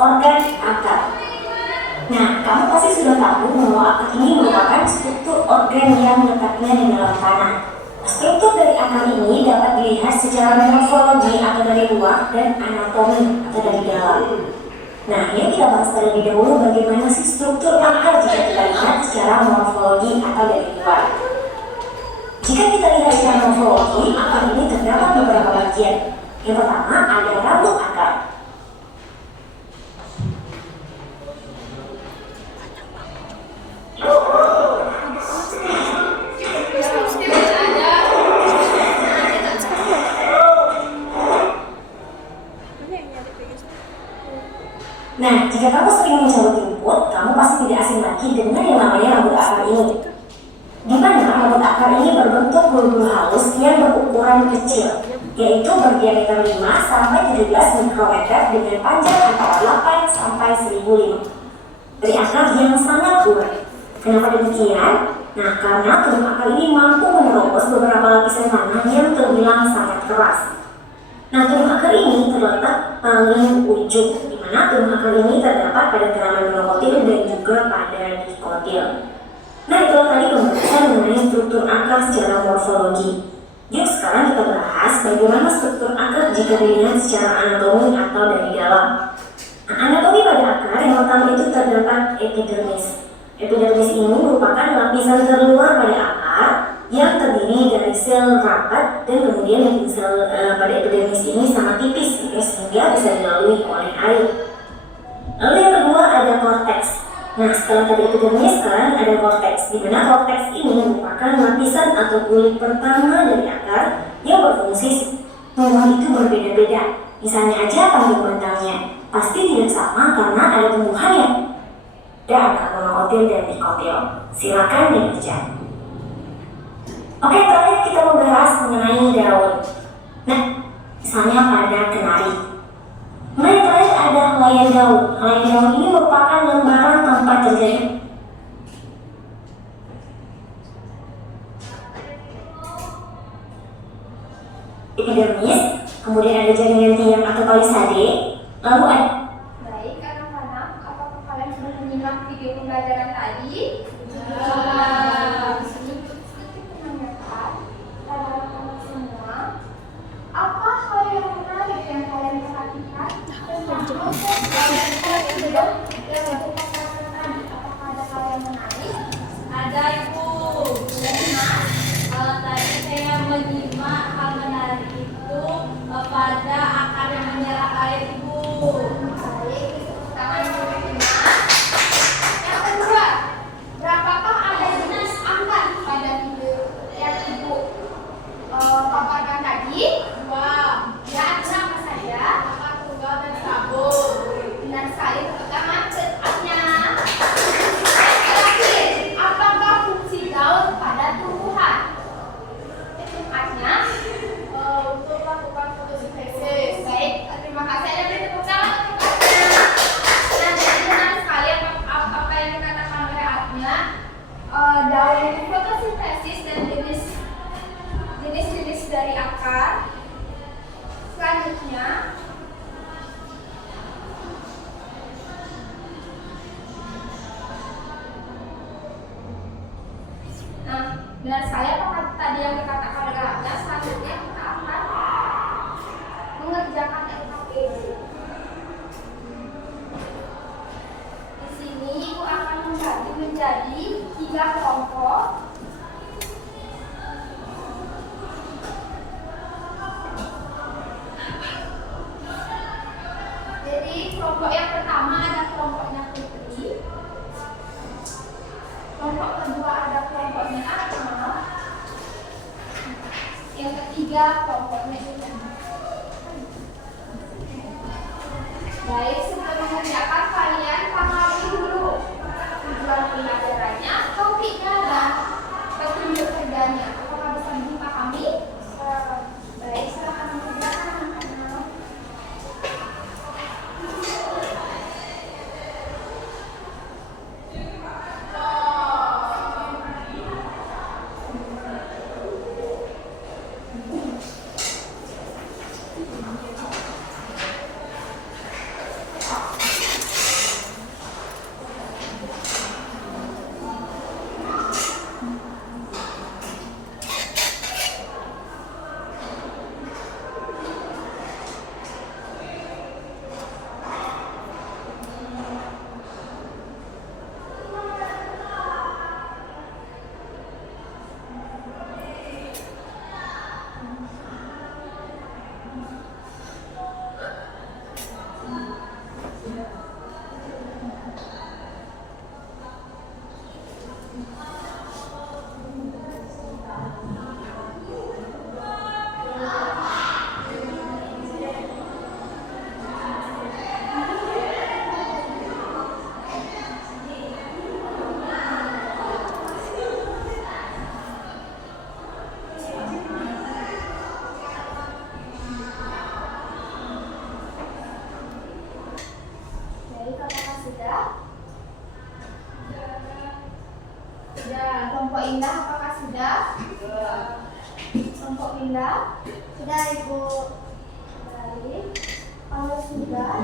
organ akar. Nah, kamu pasti sudah tahu bahwa akar ini merupakan struktur organ yang letaknya di dalam tanah. Struktur dari akar ini dapat dilihat secara morfologi atau dari luar dan anatomi atau dari dalam. Nah, yuk kita bahas terlebih dahulu bagaimana sih struktur akar jika kita lihat secara morfologi atau dari luar. Jika kita lihat secara morfologi, akar ini terdapat beberapa bagian. Yang pertama ada rambut akar. Nah, jika kamu sering mencabut input, kamu pasti tidak asing lagi dengan yang namanya rambut akar ini. Di mana rambut akar ini berbentuk bulu-bulu halus yang berukuran kecil, yaitu berdiameter 5 sampai 17 mikrometer dengan panjang antara 8 sampai 1005. Dari akar yang sangat kuat. Kenapa demikian? Nah, karena tubuh akar ini mampu menerobos beberapa lapisan tanah yang terbilang sangat keras. Nah, tubuh akar ini terletak paling ujung, di mana tubuh akar ini terdapat pada tanaman monokotil dan juga pada dikotil. Nah, itulah tadi pembahasan mengenai struktur akar secara morfologi. Yuk sekarang kita bahas bagaimana struktur akar jika dilihat secara anatomi atau dari dalam. Nah, anatomi pada akar yang pertama itu terdapat epidermis. Epidermis ini merupakan lapisan terluar pada akar yang terdiri dari sel rapat dan kemudian sel pada epidermis ini sangat tipis sehingga bisa dilalui oleh air. Lalu yang kedua ada korteks. Nah, setelah tadi epidermis, sekarang ada korteks, di mana korteks ini merupakan lapisan atau kulit pertama dari akar yang berfungsi tumbuh itu berbeda-beda. Misalnya aja panggung bentangnya pasti tidak sama karena ada tumbuhannya. Ada antara monokotil dan dikotil. Silakan dibaca. Oke, terakhir kita membahas mengenai daun. Nah, misalnya pada kenari. Nah, yang terakhir ada helaian daun. Helaian daun ini merupakan lembaran tanpa terjadi epidermis, kemudian ada jaringan tiang atau palisade, lalu ada. Baik, anak-anak, apakah kalian sudah menyimak video pembelajaran tadi? Sedikit menanyakan pada anak-anak semua, apa hal yang menarik yang kalian perhatikan tentang proses belajar video yang dilakukan tadi? Apakah ada hal yang menarik? Ada, Ibu. Tadi saya menyimak hal menarik itu pada akar yang menyerap air, Ibu. Baik, tangan menyimak. Yang kedua, berapakah ada jenis akar pada video yang Ibu paparkan tadi? Dua, Ya, ada apa saja? akar tunggal dan sabun. Benar sekali, tepuk tangan setelahnya. Terakhir, apakah fungsi daun pada tumbuhan? Tempatnya Untuk melakukan fotosintesis. baik. Terima kasih. Ada beri tepuk tangan untuk Adnya. Dan jadi benar sekali apa yang dikatakan oleh Adnya. Daun itu fotosintesis dan jenis-jenis dari akar. Selanjutnya, nah, benar sekali apa tadi yang dikatakan oleh Adnya. Selanjutnya kita akan mengerjakan LKPD. Di sini Ibu akan membagi menjadi 3 kelompok. Jadi kelompok yang pertama ada kelompoknya Putri. Kelompok kedua ada kelompoknya Akmal. Yang ketiga kelompoknya Ina. Baik, sebelum mengerjakan kalian pahami dulu tujuan pembelajarannya, topiknya dan petunjuk kerjanya. Apakah bisa dipahami? Baik, silakan mengerjakan anak-anak. Baik, apakah sudah? Sudah. Kelompok indah apakah sudah? Kelompok indah? Sudah, Ibu. Baik. Kalau sudah,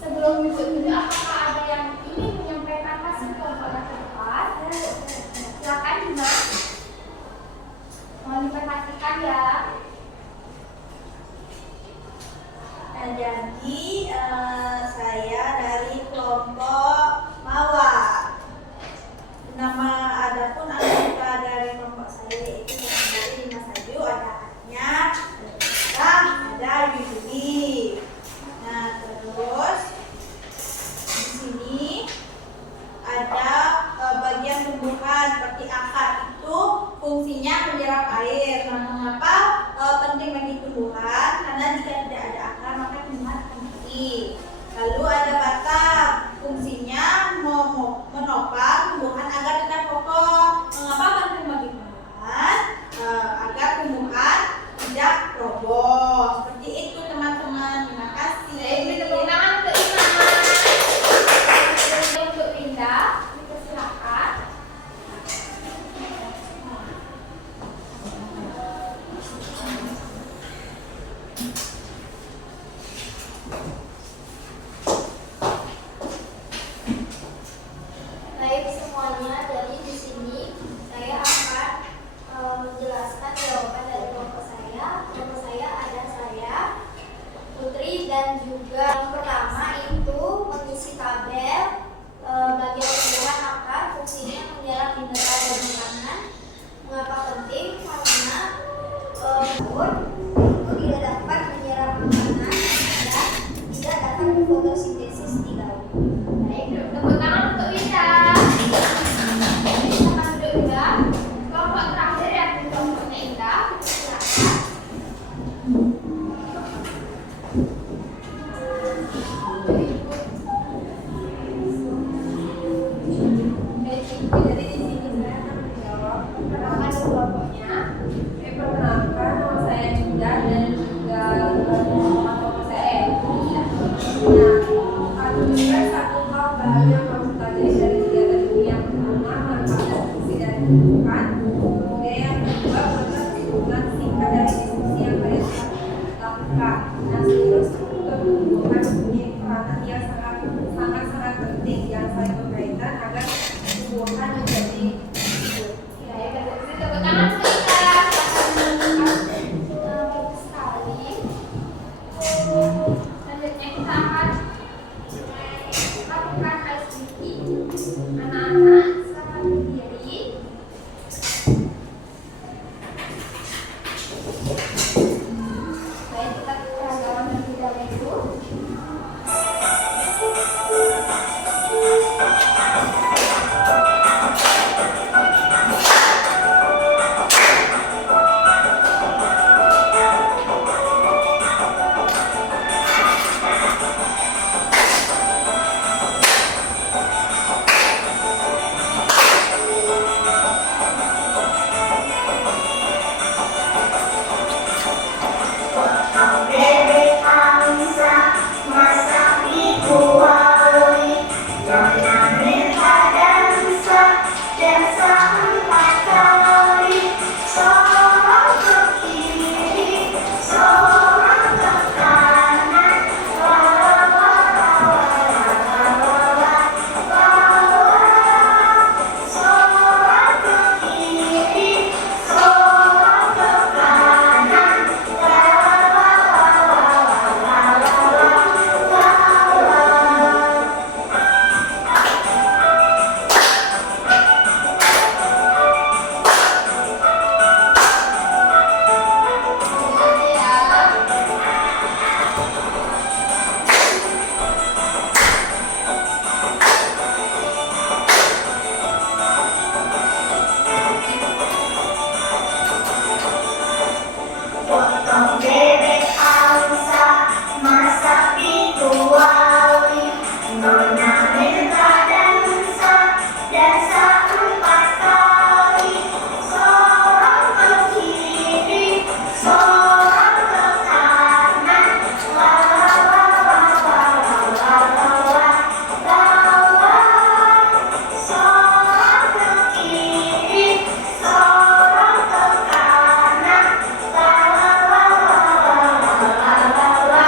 sebelum Ibu tunjuk, apakah ada yang ingin menyampaikan hasil kelompoknya ke depan? Silakan, Dimas. Mohon diperhatikan ya. Nah, jadi saya dari kelompok Mawar. Nama adapun anggota dari kelompok saya yaitu dari Dimas Ayu, ada Aknya, ada Yudi. Nah, terus di sini ada bagian tumbuhan seperti akar itu fungsinya menyerap air. Nah, mengapa penting bagi tumbuhan? Karena jika tidak ada akar maka tumbuhan akan mati. Lalu ada batang, fungsinya menopang tumbuhan agar tetap kokoh. Mengapa penting bagi tumbuhan? Agar tumbuhan tidak roboh. Seperti itu teman-teman. Terima kasih. Beri tepuk tangan untuk Imas. Untuk Linda, dipersilakan. Baik semuanya, jadi di sini saya akan menjelaskan jawaban dari kelompok saya. Kelompok saya ada saya, Putri, dan juga yang pertama itu mengisi tabel bagian tumbuhan akar, fungsinya menyerap mineral dan makanan. Mengapa penting? Karena daun itu tidak dapat menyerap makanan dan tidak dapat berfotosintesis di daun. Baik, tepuk tangan untuk Linda. Silakan duduk, Linda. Kelompok terakhir yang kelompoknya Indah, silakan. Jadi di sini saya akan menjawab pertanyaan kelompoknya. Perkenalkan, nama saya potong bebek angsa, masak di kuali, nona minta dansa, dansa 4 kali. Sorong ke kiri, sorong ke kanan, la la la la la la la la la. Sorong ke kiri, sorong ke kanan, la la la la la la la la.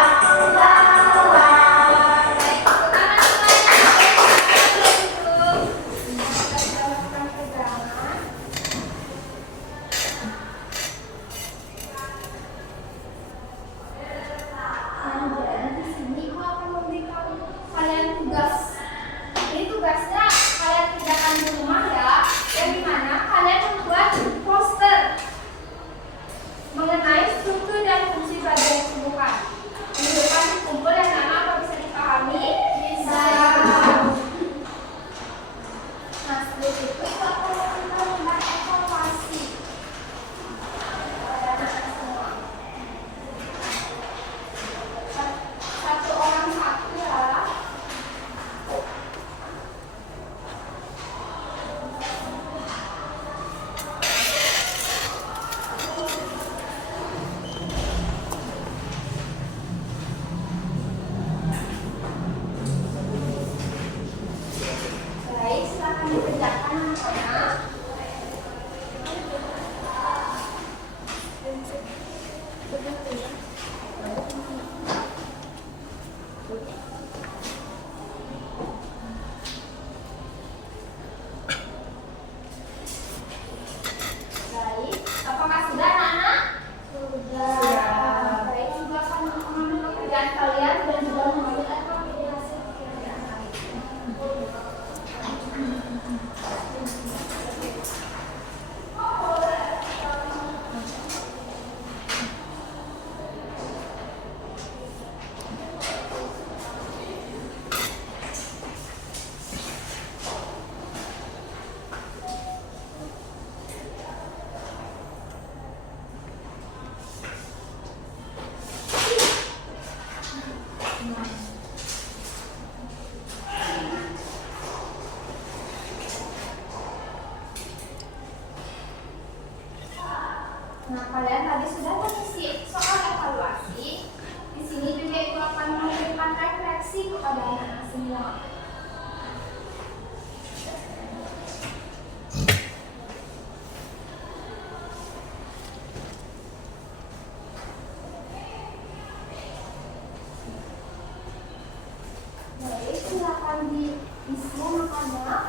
Jadi di sini aku akan memberikan kalian tugas. Ini tugasnya kalian kerjakan di rumah ya. Yang dimana kalian membuat poster mengenai struktur dan fungsi badan tumbuhan. Minggu depan dikumpul yang mana apa bisa dipahami? Bisa. Nah, sebelum itu kita akan melakukan tentang evaluasi pada anak semua. Satu orang satu ya. Baik, silakan dikerjakan anak-anak. Baik, apakah sudah anak-anak? Sudah. Baik, juga akan mengambil pekerjaan kalian dan juga mengambil hasil pekerjaan kalian. Nah, kalian tadi sudah mengisi soal evaluasi. Di sini juga ibu akan memberikan refleksi kepada anak-anak semua. Baik, silakan diisi anak-anak.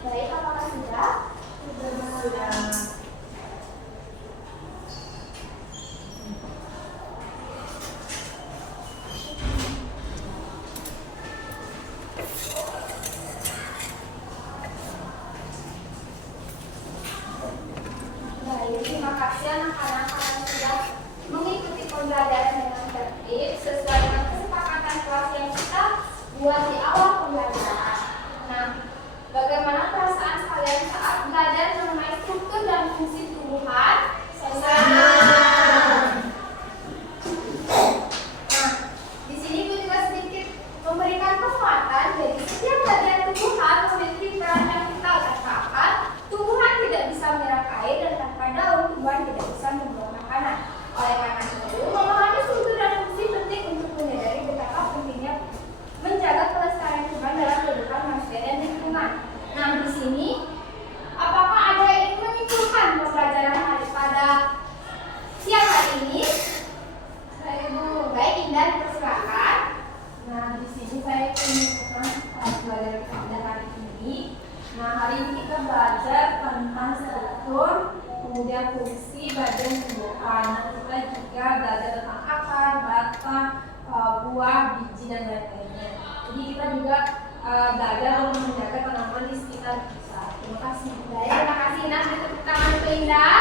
Baik, apakah sudah? Sudah. Baik, terima kasih anak-anak kalian sudah mengikuti pembelajaran dengan tertib sesuai dengan kesepakatan kelas yang kita buat di awal pembelajaran. Nah, bagaimana perasaan kalian saat belajar mengenai struktur dan fungsi tumbuhan? Senang. Nah, di sini gue juga sedikit memberikan penguatan. Jadi setiap bagian tumbuhan memiliki peran yang vital tanpa akar. Tumbuhan tidak bisa menyerap air dan tanpa daun tumbuhan tidak bisa membuat makanan. Oleh karena itu, memahami struktur dan fungsi penting untuk menyadari betapa pentingnya menjaga kelestarian tumbuhan dalam kehidupan manusia dan lingkungan. Nah, di sini apakah ada yang ingin menyimpulkan pembelajaran hari pada siang hari ini? Baik, Bu. Baik, Indah, dipersilakan. Nah, di sini saya ingin menyimpulkan pelajaran pada hari ini. Nah, hari ini kita belajar tentang struktur, kemudian fungsi badan tumbuhan. Kita juga belajar tentang akar, batang, buah, biji, dan lain-lainnya. Jadi kita juga belajar untuk menjaga tanaman di sekitar kita. Terima kasih. Baik, terima kasih. Nah, tepuk tangan untuk Indah.